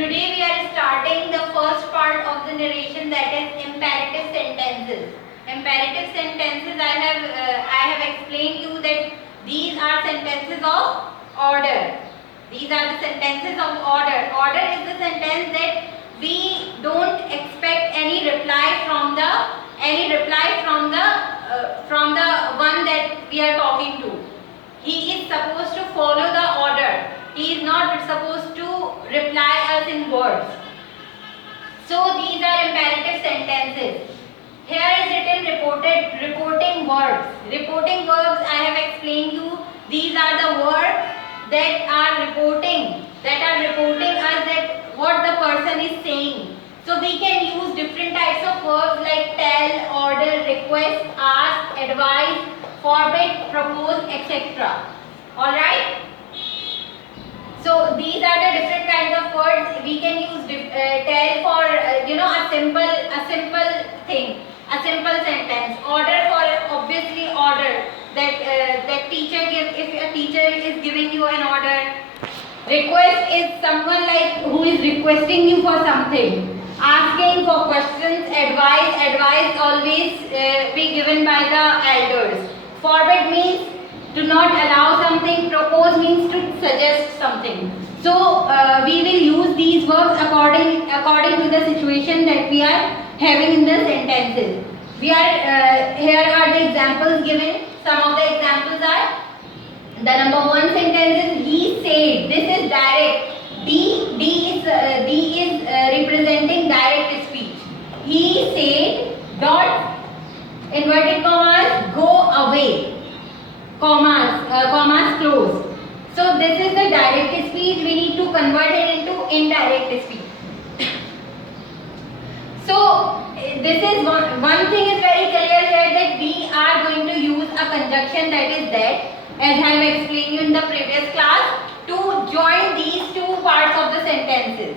Today we are starting the first part of the narration, that is imperative sentences. Imperative sentences, I have explained you that these are sentences of order. These are the sentences of order. Order is the sentence that we don't expect any reply from the one that we are talking to. He is supposed to follow the order. He is not supposed to reply us in words. So these are imperative sentences. Here is written reporting verbs. Reporting verbs, I have explained you. These are the words that are reporting us that what the person is saying. So we can use different types of verbs like tell, order, request, ask, advise, forbid, propose, etc. Alright? So these are the different kinds of words. We can use tell for a simple thing, a simple sentence. Order for obviously order, that teacher if a teacher is giving you an order. Request is someone like who is requesting you for something. Asking for questions. Advice always be given by the elders. Forbid means to not allow something. Propose means to suggest something. So we will use these verbs according to the situation that we are having in the sentences. We are here are the examples given. Some of the examples are, the number one sentence is he said. This is direct. D is representing direct speech. He said dot inverted commas go away. Commas closed. So this is the direct speech. We need to convert it into indirect speech. So this is one thing is very clear here, that we are going to use a conjunction, that is that, as I have explained you in the previous class, to join these two parts of the sentences.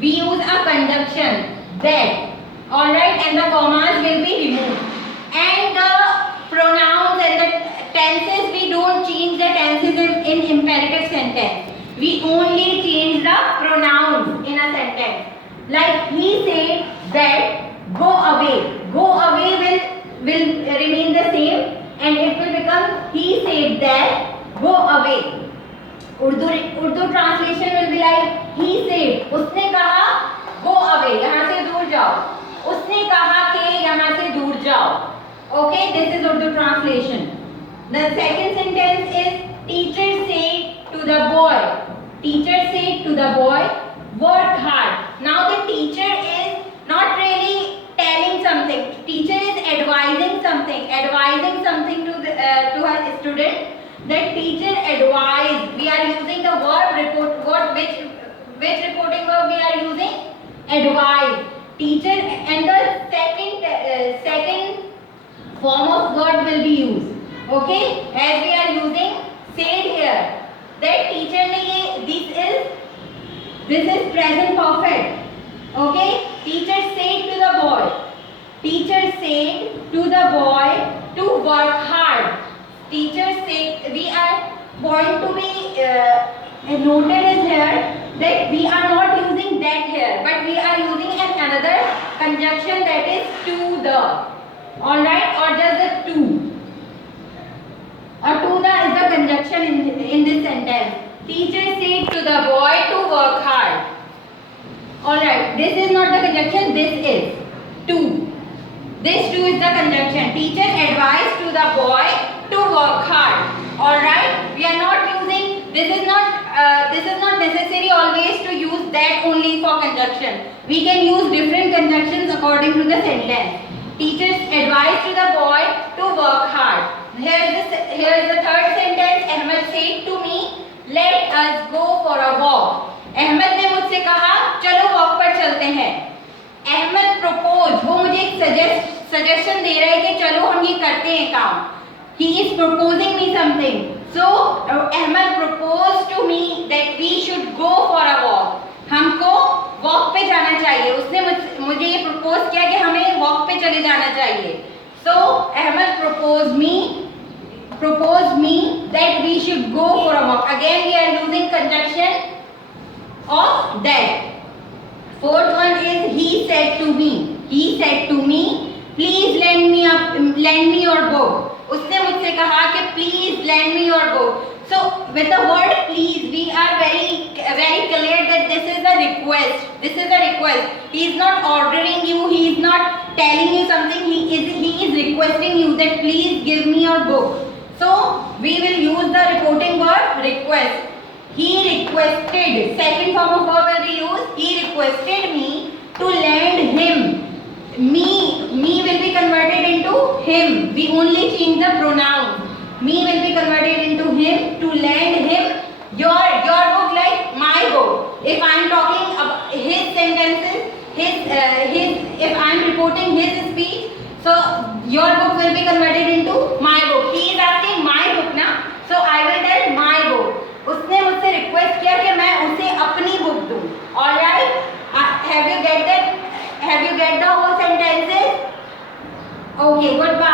We use a conjunction that, alright, and the commas will be removed. And the pronouns and the tenses, we don't change the tenses in imperative sentence. We only change the pronouns in a sentence. Like he said that go away. Go away will remain the same and it will become he said that go away. Urdu translation will be like he said, उसने कहा go away, यहाँ से दूर जाओ. उसने कहा कि यहाँ से दूर जाओ. Okay, this is Urdu translation. The second sentence is teacher said to the boy. Teacher said to the boy, work hard. Now the teacher is not really telling something. Teacher is advising something to her student. That teacher advised. We are using the verb report. Which reporting verb we are using? Advise. Teacher, and the second form of word will be used. Okay, as we are using said here, that teacher ne this is present perfect. Okay, teacher said to the boy. Teacher said to the boy to work hard. Teacher said, we are going to be noted is here that we are not using that here, but we are using another conjunction, that is to the. Alright, or just the to. Or to the is the conjunction in this sentence. Teacher said to the boy to work hard. Alright, this is not the conjunction, this is to. This to is the conjunction. Teacher advised to the boy to work hard. Alright, we are not using, this is not necessary always to use that only for conjunction. We can use different conjunctions according to the sentence. Teachers advised to the boy to work hard. Here is the third sentence. Ahmed said to me, let us go for a walk. Ahmad ने मुझसे कहा चलो walk पर चलते हैं. Ahmad propose, वो मुझे एक सजेशन दे रहा है कि चलो हम ये करते हैं काम. He is proposing me something. So Ahmed proposed to me that we should go for a walk. हमको वॉक पे जाना चाहिए. उसने मुझे ये प्रपोज किया कि हमें वॉक पे चले जाना चाहिए. So Ahmed proposed me that we should go for a walk. Again we are using conjunction of that. Fourth one is he said to me. He said to me, please lend me your book. उसने मुझसे कहा कि please lend me your book. So with the word please, we are very clear that this is a request. This is a request. He is not ordering you. He is not telling you something. He is requesting you that please give me your book. So we will use the reporting word request. He requested. Second form of verb will be used. He requested me to lend him. Me will be converted into him. We only change the pronoun. Me will be converted into him, to lend him your book, like my book. If I am talking about his sentences, if I am reporting his speech, so your book will be converted into my book. He is asking my book ना, so I will tell my book. उसने मुझसे request किया कि मैं उसे अपनी book दूँ. Alright? Have you get that? Have you get the whole sentences? Okay, goodbye.